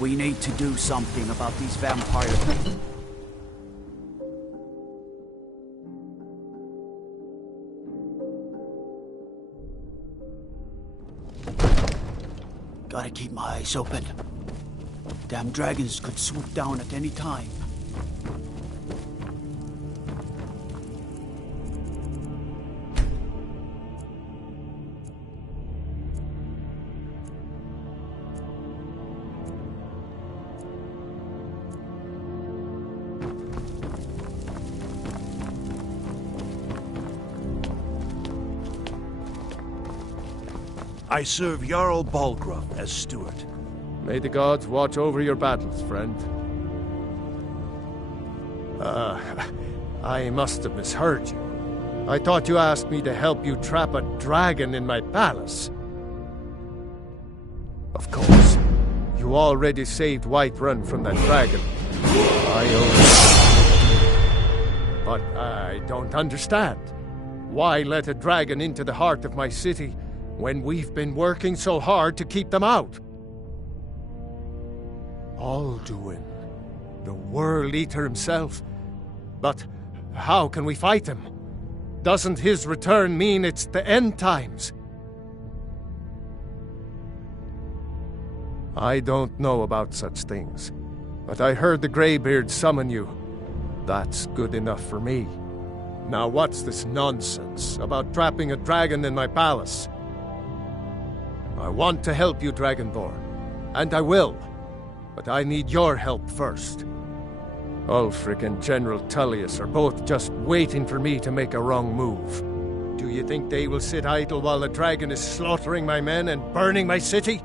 We need to do something about these vampires. Gotta keep my eyes open. Damn dragons could swoop down at any time. I serve Jarl Balgruuf as steward. May the gods watch over your battles, friend. I must have misheard you. I thought you asked me to help you trap a dragon in my palace. Of course. You already saved Whiterun from that dragon. I owe you. But I don't understand. Why let a dragon into the heart of my city when we've been working so hard to keep them out? Alduin, the World Eater himself. But how can we fight him? Doesn't his return mean it's the end times? I don't know about such things, but I heard the Greybeard summon you. That's good enough for me. Now what's this nonsense about trapping a dragon in my palace? I want to help you, Dragonborn, and I will, but I need your help first. Ulfric and General Tullius are both just waiting for me to make a wrong move. Do you think they will sit idle while the dragon is slaughtering my men and burning my city?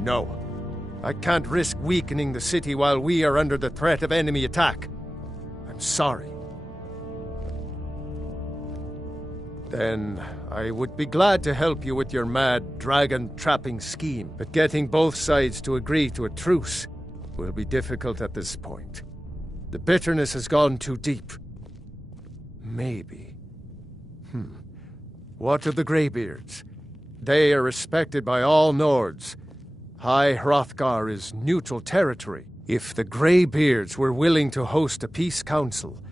No. I can't risk weakening the city while we are under the threat of enemy attack. I'm sorry. Then I would be glad to help you with your mad dragon-trapping scheme, but getting both sides to agree to a truce will be difficult at this point. The bitterness has gone too deep. Maybe. What of the Greybeards? They are respected by all Nords. High Hrothgar is neutral territory. If the Greybeards were willing to host a peace council,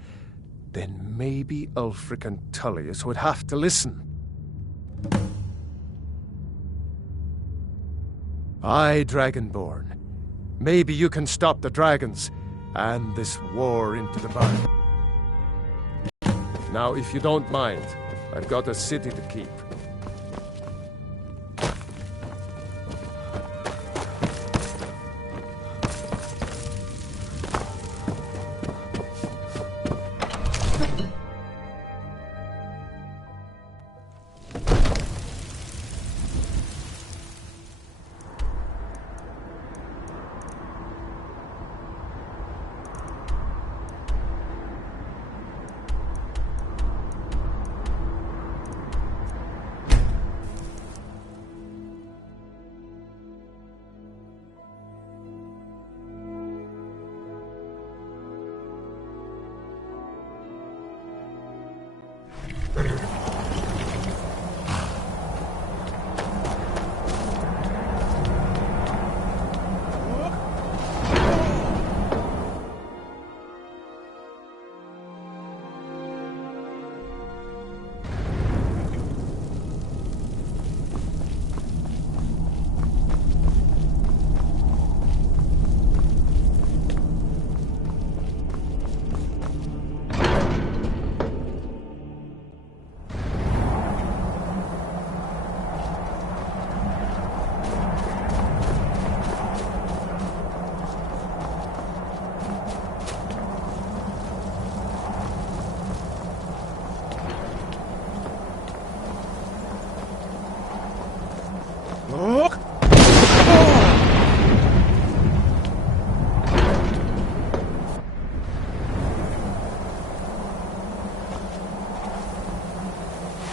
then maybe Ulfric and Tullius would have to listen. Aye, Dragonborn. Maybe you can stop the dragons and this war into the barn. Now, if you don't mind, I've got a city to keep.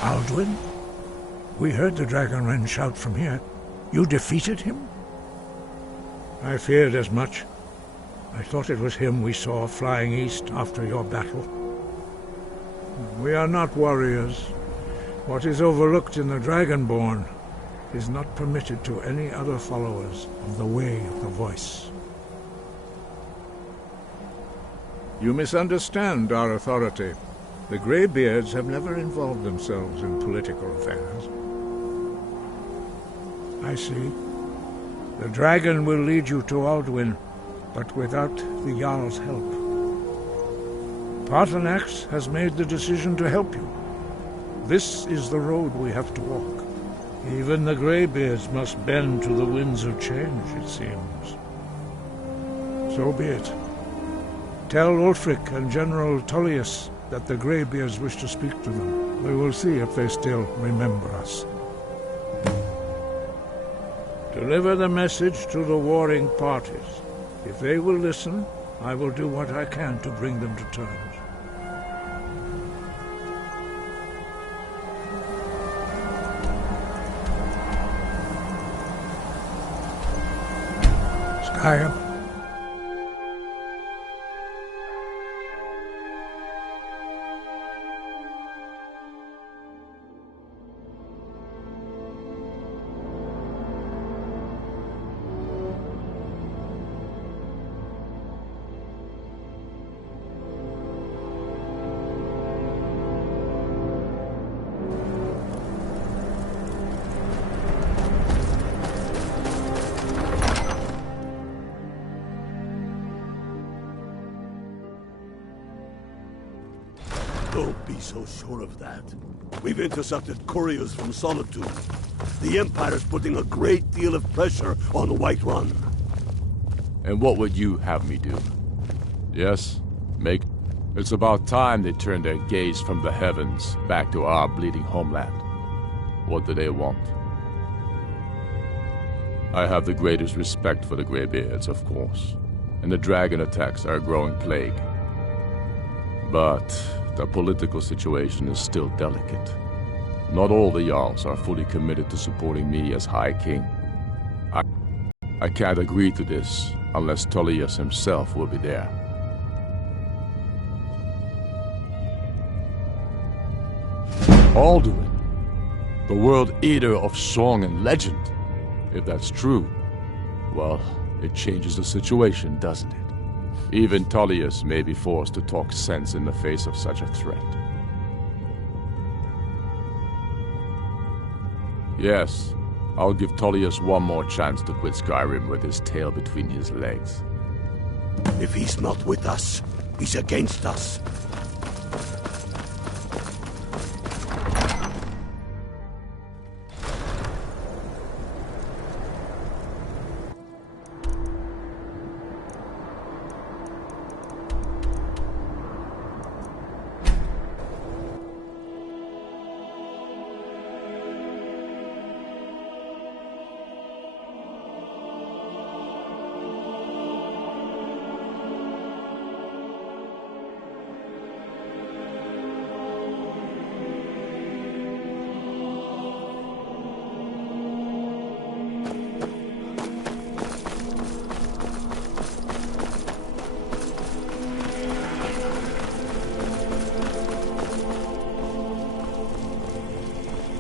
Alduin? We heard the Dragonren shout from here. You defeated him? I feared as much. I thought it was him we saw flying east after your battle. We are not warriors. What is overlooked in the Dragonborn is not permitted to any other followers of the Way of the Voice. You misunderstand our authority. The Greybeards have never involved themselves in political affairs. I see. The dragon will lead you to Alduin, but without the Jarl's help. Paarthurnax has made the decision to help you. This is the road we have to walk. Even the Greybeards must bend to the winds of change, it seems. So be it. Tell Ulfric and General Tullius that the Greybeards wish to speak to them. We will see if they still remember us. Deliver the message to the warring parties. If they will listen, I will do what I can to bring them to terms. Skyrim. Don't be so sure of that. We've intercepted couriers from Solitude. The Empire's putting a great deal of pressure on Whiterun. And what would you have me do? Yes, make... It's about time they turned their gaze from the heavens back to our bleeding homeland. What do they want? I have the greatest respect for the Greybeards, of course, and the dragon attacks are a growing plague. But the political situation is still delicate. Not all the Jarls are fully committed to supporting me as High King. I can't agree to this unless Tullius himself will be there. Alduin, the World Eater of song and legend. If that's true, well, it changes the situation, doesn't it? Even Tullius may be forced to talk sense in the face of such a threat. Yes, I'll give Tullius one more chance to quit Skyrim with his tail between his legs. If he's not with us, he's against us.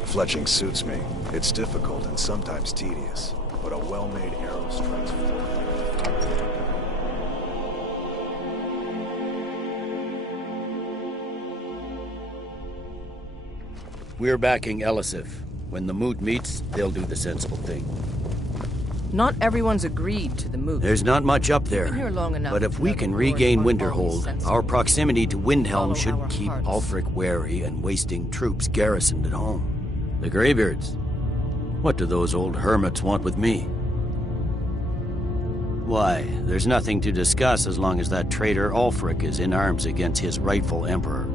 Fletching suits me. It's difficult and sometimes tedious, but a well-made arrow strikes forward. We're backing Elisif. When the moot meets, they'll do the sensible thing. Not everyone's agreed to the moot. There's not much up there. Been here long enough But if we can regain Winterhold, our proximity to Windhelm should keep Ulfric wary and wasting troops garrisoned at home. The Greybeards? What do those old hermits want with me? Why, there's nothing to discuss as long as that traitor Ulfric is in arms against his rightful emperor.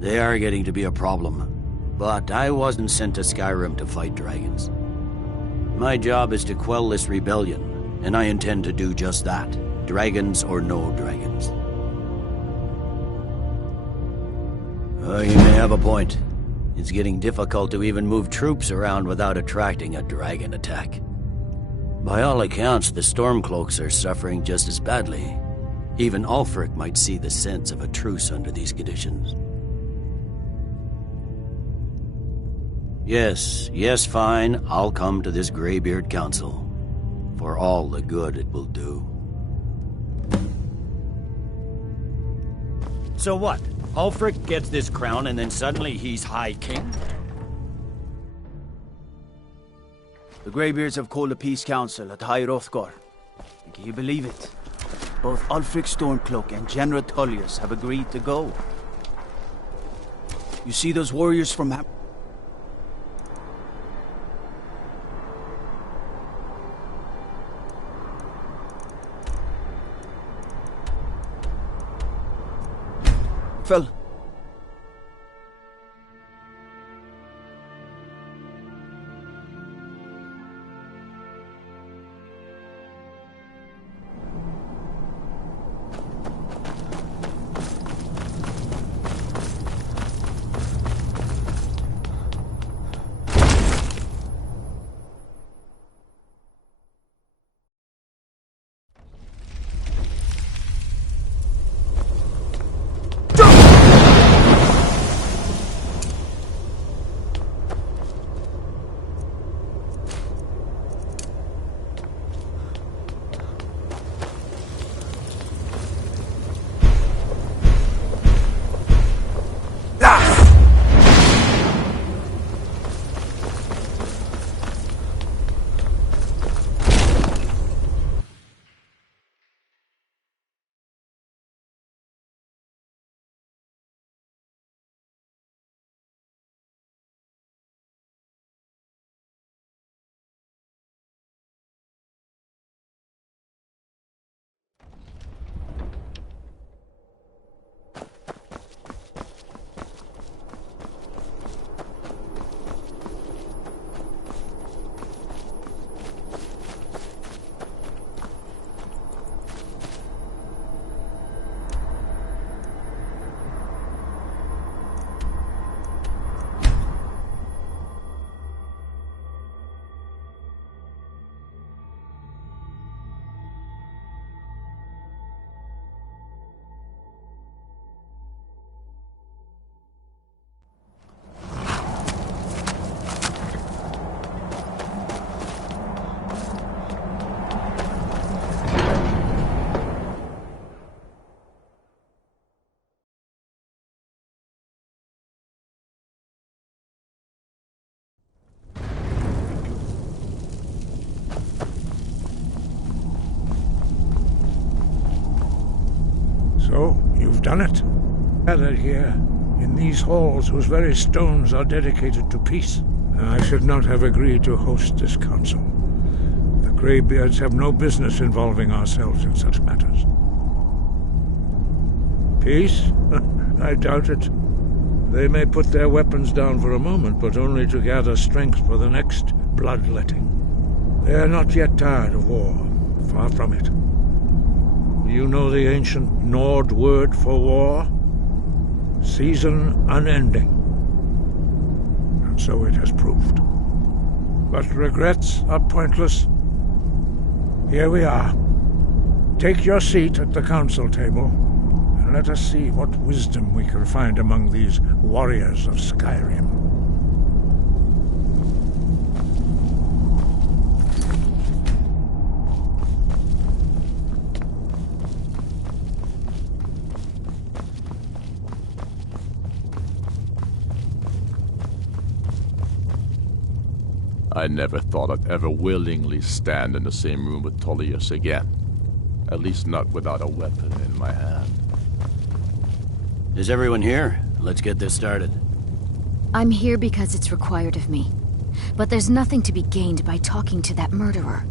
They are getting to be a problem, but I wasn't sent to Skyrim to fight dragons. My job is to quell this rebellion, and I intend to do just that, dragons or no dragons. You may have a point. It's getting difficult to even move troops around without attracting a dragon attack. By all accounts, the Stormcloaks are suffering just as badly. Even Ulfric might see the sense of a truce under these conditions. Yes, fine. I'll come to this Greybeard Council. For all the good it will do. So what? Ulfric gets this crown and then suddenly he's High King? The Greybeards have called a peace council at High Hrothgar. Can you believe it? Both Ulfric Stormcloak and General Tullius have agreed to go. You see those warriors from Phil. So, you've done it. Gathered here, in these halls whose very stones are dedicated to peace. I should not have agreed to host this council. The Greybeards have no business involving ourselves in such matters. Peace? I doubt it. They may put their weapons down for a moment, but only to gather strength for the next bloodletting. They are not yet tired of war. Far from it. You know the ancient Nord word for war? Season unending. And so it has proved. But regrets are pointless. Here we are. Take your seat at the council table, and let us see what wisdom we can find among these warriors of Skyrim. I never thought I'd ever willingly stand in the same room with Tullius again. At least not without a weapon in my hand. Is everyone here? Let's get this started. I'm here because it's required of me. But there's nothing to be gained by talking to that murderer.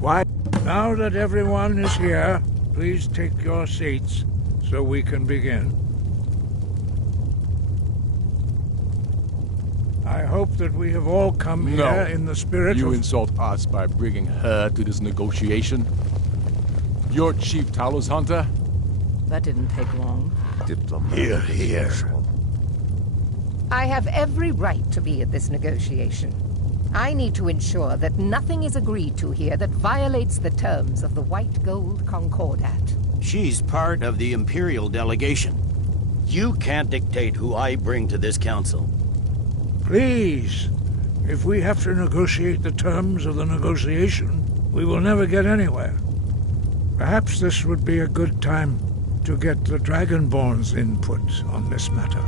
Why? Now that everyone is here, please take your seats so we can begin. I hope that we have all come here in the spirit You of... insult us by bringing her to this negotiation? You're Chief Talos Hunter? That didn't take long. Here, here. I have every right to be at this negotiation. I need to ensure that nothing is agreed to here that violates the terms of the White Gold Concordat. She's part of the Imperial delegation. You can't dictate who I bring to this council. Please, if we have to negotiate the terms of the negotiation, we will never get anywhere. Perhaps this would be a good time to get the Dragonborn's input on this matter.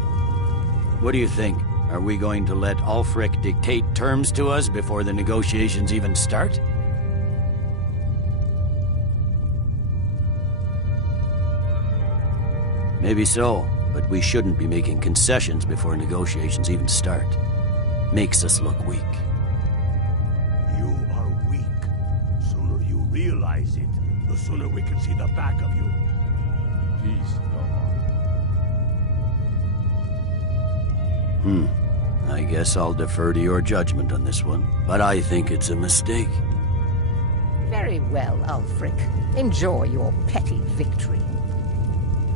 What do you think? Are we going to let Ulfric dictate terms to us before the negotiations even start? Maybe so, but we shouldn't be making concessions before negotiations even start. Makes us look weak. You are weak. Sooner you realize it, the sooner we can see the back of you. Peace, I guess I'll defer to your judgment on this one, but I think it's a mistake. Very well, Ulfric. Enjoy your petty victory.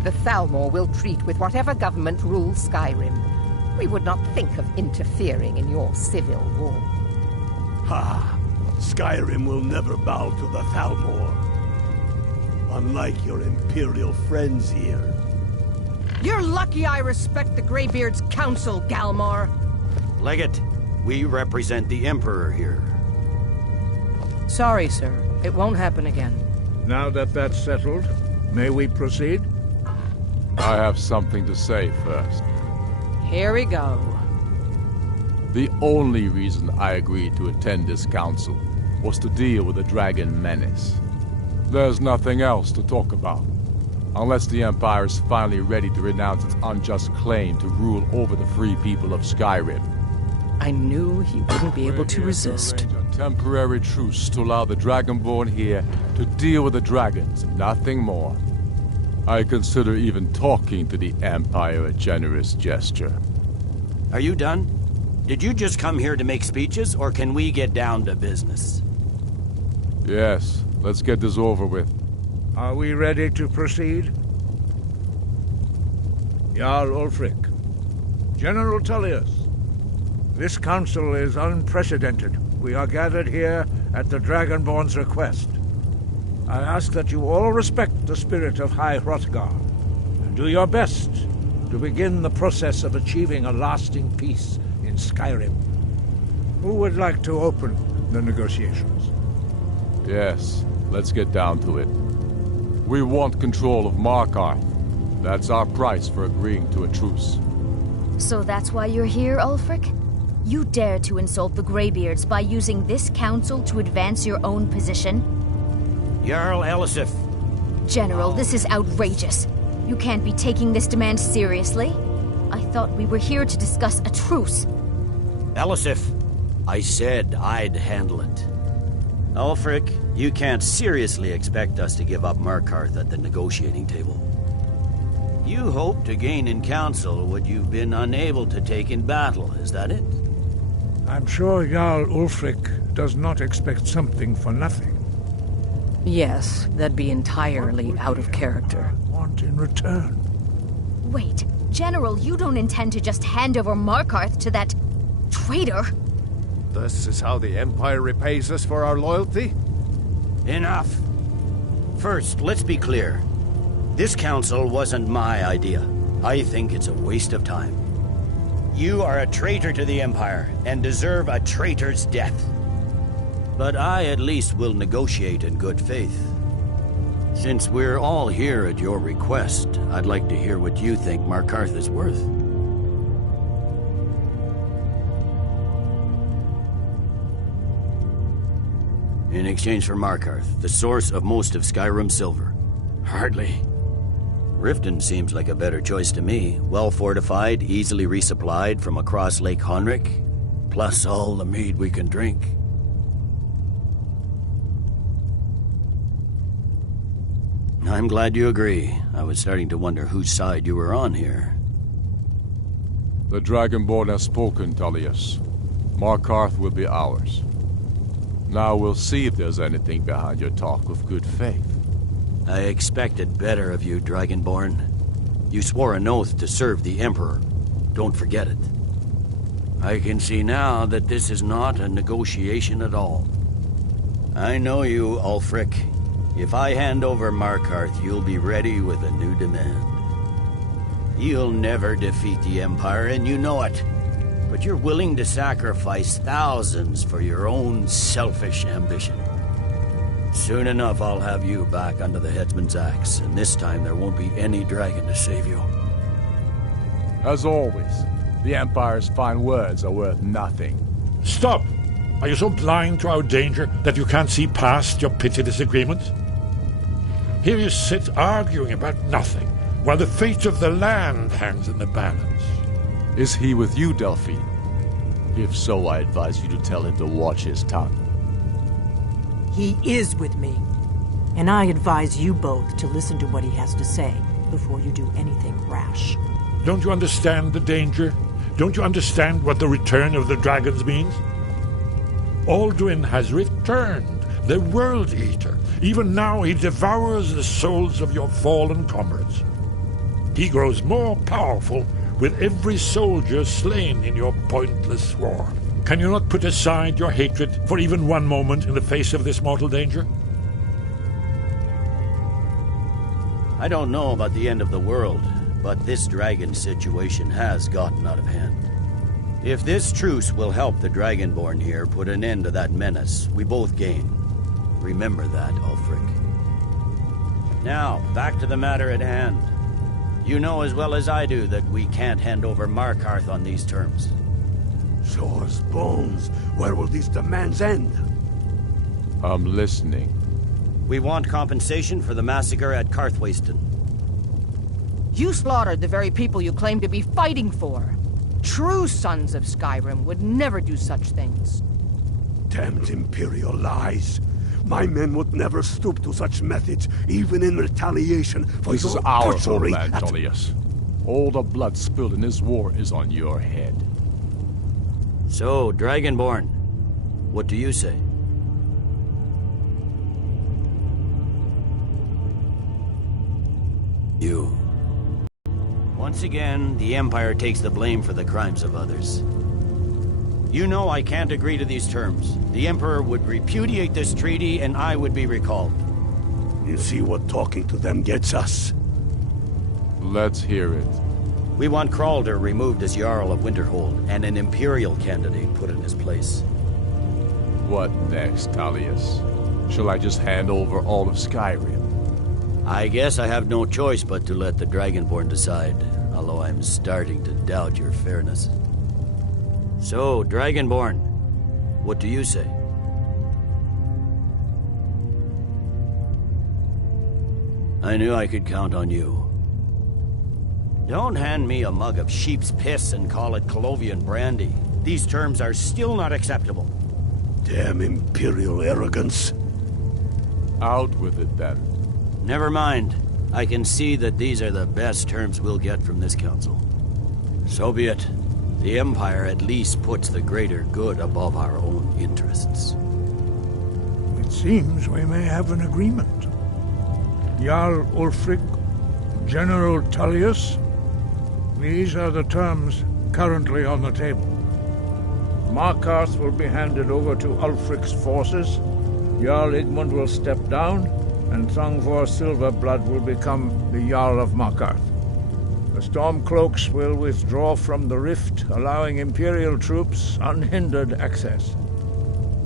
The Thalmor will treat with whatever government rules Skyrim. We would not think of interfering in your civil war. Ha! Skyrim will never bow to the Thalmor. Unlike your Imperial friends here. You're lucky I respect the Greybeard's counsel, Galmar. Legate, we represent the Emperor here. Sorry, sir. It won't happen again. Now that that's settled, may we proceed? I have something to say first. Here we go. The only reason I agreed to attend this council was to deal with the dragon menace. There's nothing else to talk about. Unless the Empire is finally ready to renounce its unjust claim to rule over the free people of Skyrim. I knew he wouldn't be able to resist. A temporary truce to allow the Dragonborn here to deal with the dragons, nothing more. I consider even talking to the Empire a generous gesture. Are you done? Did you just come here to make speeches, or can we get down to business? Yes, let's get this over with. Are we ready to proceed? Jarl Ulfric, General Tullius, this council is unprecedented. We are gathered here at the Dragonborn's request. I ask that you all respect the spirit of High Hrothgar, and do your best to begin the process of achieving a lasting peace in Skyrim. Who would like to open the negotiations? Yes, let's get down to it. We want control of Markarth. That's our price for agreeing to a truce. So that's why you're here, Ulfric? You dare to insult the Greybeards by using this council to advance your own position? Jarl Elisif. General, this is outrageous. You can't be taking this demand seriously. I thought we were here to discuss a truce. Elisif, I said I'd handle it. Ulfric, you can't seriously expect us to give up Markarth at the negotiating table. You hope to gain in council what you've been unable to take in battle, is that it? I'm sure Jarl Ulfric does not expect something for nothing. Yes, that'd be entirely out of character. Want in return? Wait, General, you don't intend to just hand over Markarth to that traitor? This is how the Empire repays us for our loyalty? Enough. First, let's be clear. This council wasn't my idea. I think it's a waste of time. You are a traitor to the Empire and deserve a traitor's death. But I at least will negotiate in good faith. Since we're all here at your request, I'd like to hear what you think Markarth is worth. In exchange for Markarth, the source of most of Skyrim's silver. Hardly. Riften seems like a better choice to me. Well fortified, easily resupplied from across Lake Honric, plus all the mead we can drink. I'm glad you agree. I was starting to wonder whose side you were on here. The Dragonborn has spoken, Tullius. Markarth will be ours. Now we'll see if there's anything behind your talk of good faith. I expected better of you, Dragonborn. You swore an oath to serve the Emperor. Don't forget it. I can see now that this is not a negotiation at all. I know you, Ulfric. If I hand over Markarth, you'll be ready with a new demand. You'll never defeat the Empire, and you know it. But you're willing to sacrifice thousands for your own selfish ambition. Soon enough, I'll have you back under the headsman's axe, and this time there won't be any dragon to save you. As always, the Empire's fine words are worth nothing. Stop! Are you so blind to our danger that you can't see past your petty disagreements? Here you sit arguing about nothing, while the fate of the land hangs in the balance. Is he with you, Delphine? If so, I advise you to tell him to watch his tongue. He is with me, and I advise you both to listen to what he has to say before you do anything rash. Don't you understand the danger? Don't you understand what the return of the dragons means? Alduin has returned, the World Eater. Even now he devours the souls of your fallen comrades. He grows more powerful with every soldier slain in your pointless war. Can you not put aside your hatred for even one moment in the face of this mortal danger? I don't know about the end of the world, but this dragon situation has gotten out of hand. If this truce will help the Dragonborn here put an end to that menace, we both gain. Remember that, Ulfric. Now, back to the matter at hand. You know as well as I do that we can't hand over Markarth on these terms. Show us bones. Where will these demands end? I'm listening. We want compensation for the massacre at Karthwasten. You slaughtered the very people you claim to be fighting for. True sons of Skyrim would never do such things. Damned Imperial lies. My men would never stoop to such methods, even in retaliation for This is your our butchery homeland, at- Tullius. All the blood spilled in this war is on your head. So, Dragonborn, what do you say? You. Once again, the Empire takes the blame for the crimes of others. You know I can't agree to these terms. The Emperor would repudiate this treaty, and I would be recalled. You see what talking to them gets us? Let's hear it. We want Kralder removed as Jarl of Winterhold, and an Imperial candidate put in his place. What next, Tullius? Shall I just hand over all of Skyrim? I guess I have no choice but to let the Dragonborn decide, although I'm starting to doubt your fairness. So, Dragonborn, what do you say? I knew I could count on you. Don't hand me a mug of sheep's piss and call it Colovian brandy. These terms are still not acceptable. Damn Imperial arrogance. Out with it, then. Never mind. I can see that these are the best terms we'll get from this council. So be it. The Empire at least puts the greater good above our own interests. It seems we may have an agreement. Jarl Ulfric, General Tullius, these are the terms currently on the table. Markarth will be handed over to Ulfric's forces, Jarl Igmund will step down, and Thongvor Silverblood will become the Jarl of Markarth. The Stormcloaks will withdraw from the rift, allowing Imperial troops unhindered access.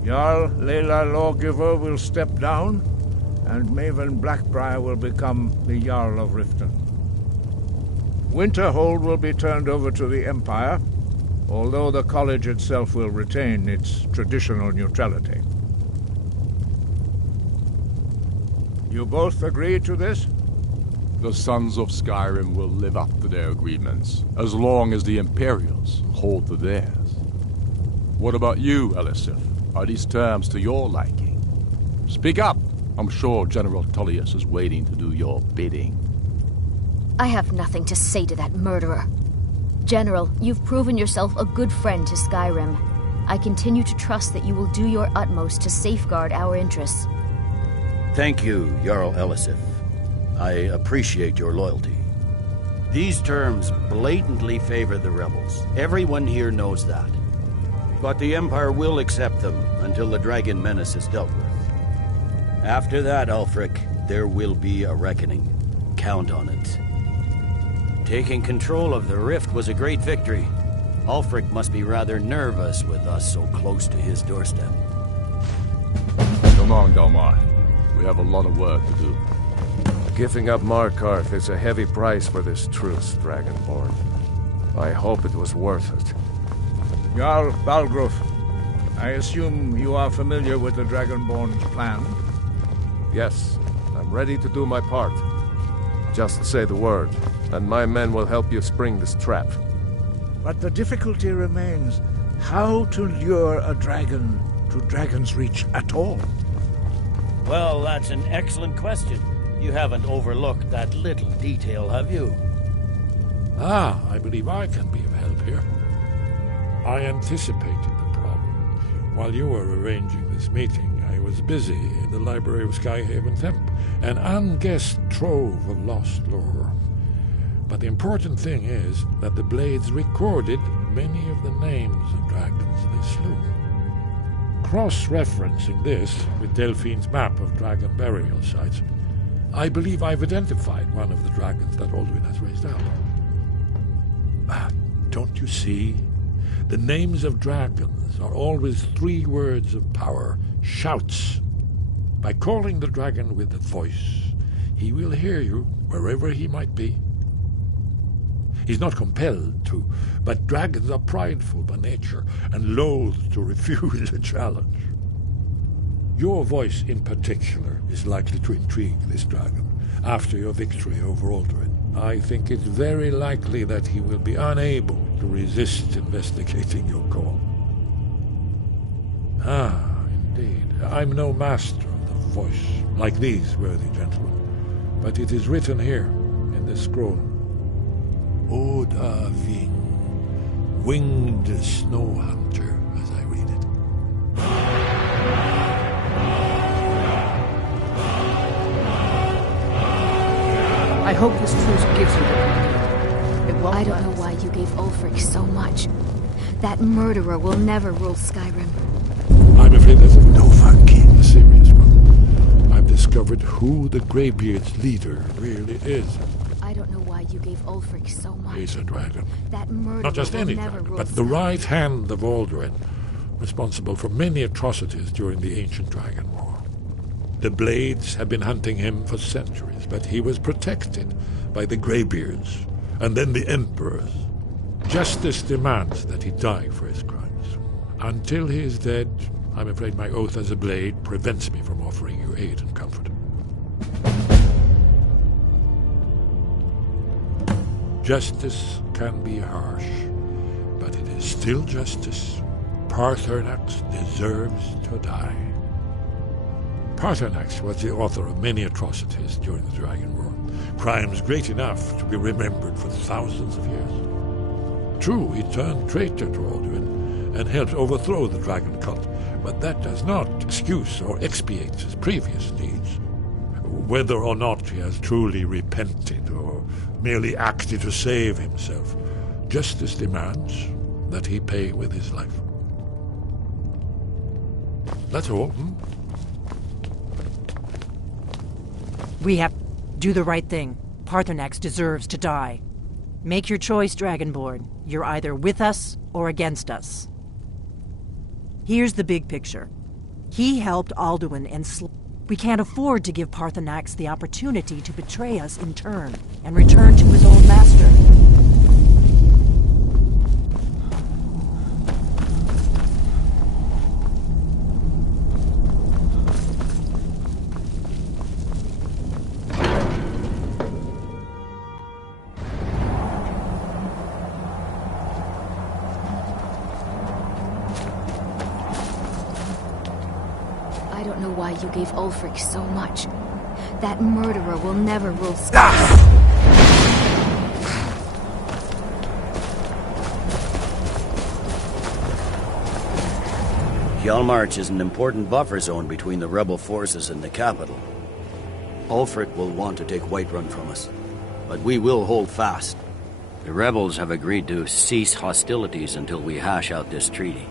Jarl Leila Lawgiver will step down, and Maven Blackbriar will become the Jarl of Riften. Winterhold will be turned over to the Empire, although the college itself will retain its traditional neutrality. You both agree to this? The Sons of Skyrim will live up to their agreements, as long as the Imperials hold to theirs. What about you, Elisif? Are these terms to your liking? Speak up! I'm sure General Tullius is waiting to do your bidding. I have nothing to say to that murderer. General, you've proven yourself a good friend to Skyrim. I continue to trust that you will do your utmost to safeguard our interests. Thank you, Jarl Elisif. I appreciate your loyalty. These terms blatantly favor the rebels. Everyone here knows that. But the Empire will accept them until the Dragon Menace is dealt with. After that, Ulfric, there will be a reckoning. Count on it. Taking control of the Rift was a great victory. Ulfric must be rather nervous with us so close to his doorstep. Come on, Dalmar. We have a lot of work to do. Giving up Markarth is a heavy price for this truce, Dragonborn. I hope it was worth it. Jarl Balgruf, I assume you are familiar with the Dragonborn's plan? Yes, I'm ready to do my part. Just say the word, and my men will help you spring this trap. But the difficulty remains how to lure a dragon to Dragon's Reach at all. Well, that's an excellent question. You haven't overlooked that little detail, have you? I believe I can be of help here. I anticipated the problem. While you were arranging this meeting, I was busy in the library of Skyhaven Temp, an unguessed trove of lost lore. But the important thing is that the Blades recorded many of the names of dragons they slew. Cross-referencing this with Delphine's map of dragon burial sites, I believe I've identified one of the dragons that Alduin has raised up. Don't you see? The names of dragons are always 3 words of power, shouts. By calling the dragon with a voice, he will hear you wherever he might be. He's not compelled to, but dragons are prideful by nature and loath to refuse a challenge. Your voice in particular is likely to intrigue this dragon after your victory over Alduin. I think it's very likely that he will be unable to resist investigating your call. Indeed. I'm no master of the voice, like these worthy gentlemen, but it is written here in this scroll. Oda Ving, winged snow hunter, as I read it. I hope this truce gives you the credit. It won't. I don't know why you gave Ulfric so much. That murderer will never rule Skyrim. I'm afraid that's a a serious one. I've discovered who the Greybeard's leader really is. I don't know why you gave Ulfric so much. He's a dragon. That murderer Not just will any never dragon, rule but the Skyrim. right hand of Alduin, responsible for many atrocities during the Ancient Dragon War. The Blades have been hunting him for centuries, but he was protected by the Greybeards, and then the Emperors. Justice demands that he die for his crimes. Until he is dead, I'm afraid my oath as a Blade prevents me from offering you aid and comfort. Justice can be harsh, but it is still justice. Paarthurnax deserves to die. Paarthurnax was the author of many atrocities during the Dragon War, crimes great enough to be remembered for thousands of years. True, he turned traitor to Alduin and helped overthrow the dragon cult, but that does not excuse or expiate his previous deeds. Whether or not he has truly repented or merely acted to save himself, justice demands that he pay with his life. That's all. We have to do the right thing. Paarthurnax deserves to die. Make your choice, Dragonborn. You're either with us or against us. Here's the big picture. He helped Alduin and we can't afford to give Paarthurnax the opportunity to betray us in turn and return to his old master. I don't know why you gave Ulfric so much. That murderer will never rule Skyrim. Hjalmarch is an important buffer zone between the rebel forces and the capital. Ulfric will want to take Whiterun from us, but we will hold fast. The rebels have agreed to cease hostilities until we hash out this treaty.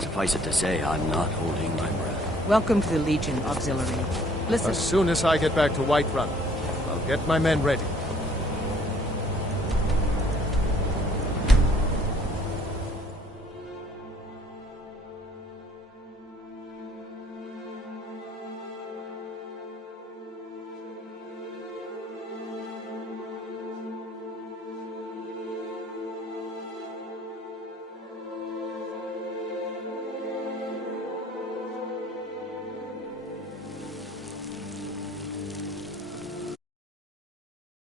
Suffice it to say, I'm not holding my breath. Welcome to the Legion Auxiliary. Listen. As soon as I get back to Whiterun, I'll get my men ready.